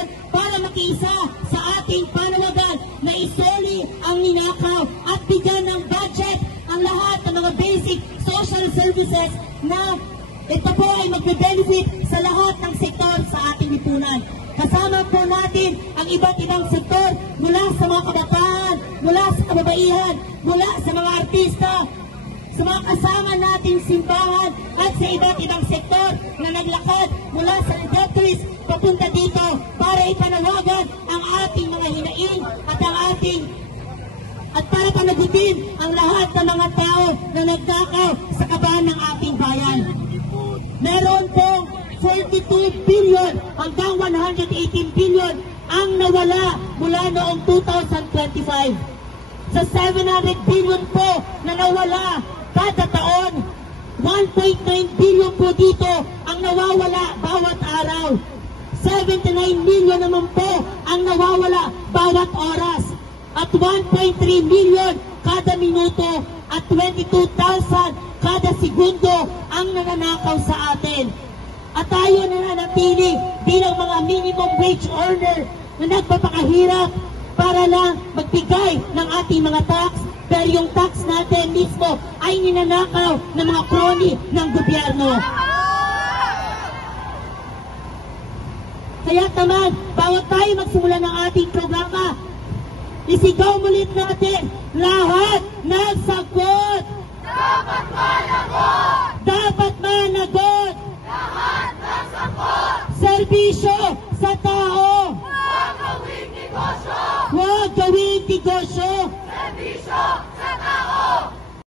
ngayon para makiisa sa ating panawagan na isoli ang ninakaw at bigyan ng budget ang lahat ng mga basic social services na ito po ay magbe-benefit sa lahat ng sektor sa ating lipunan. Kasama po natin ang iba't ibang sektor mula sa mga kabataan, mula sa kababaihan, mula sa mga artista, sa mga kasama nating simbahan at sa iba't ibang sektor na naglakad mula sa redemptorist papunta dito para ipanawagan ang ating mga hinaing at para panagutin ang lahat ng mga tao na nagkakaw sa kaban ng ating bayan. Meron pong 42 billion hanggang 118 billion ang nawala mula noong 2025. Sa 700 billion po na nawala kada taon, 1.9 billion po dito ang nawawala bawat araw. 79 million naman po ang nawawala bawat oras. At 1.3 million kada minuto at 22,000 kada segundo ang nananakaw sa atin. At tayo nananatili bilang mga minimum wage earner na nagpapakahirap para lang magbigay ng ating mga tax, pero yung tax natin mismo ay ninanakaw ng mga crony ng gobyerno. Kaya naman, bawat tayo magsimula ng ating programa, isigaw mulit natin, lahat nagsagot! Dapat managot! Dapat managot! Lahat nagsagot! Serbisyo sa tao! Huwag gawing negosyo! Huwag gawing negosyo! Serbisyo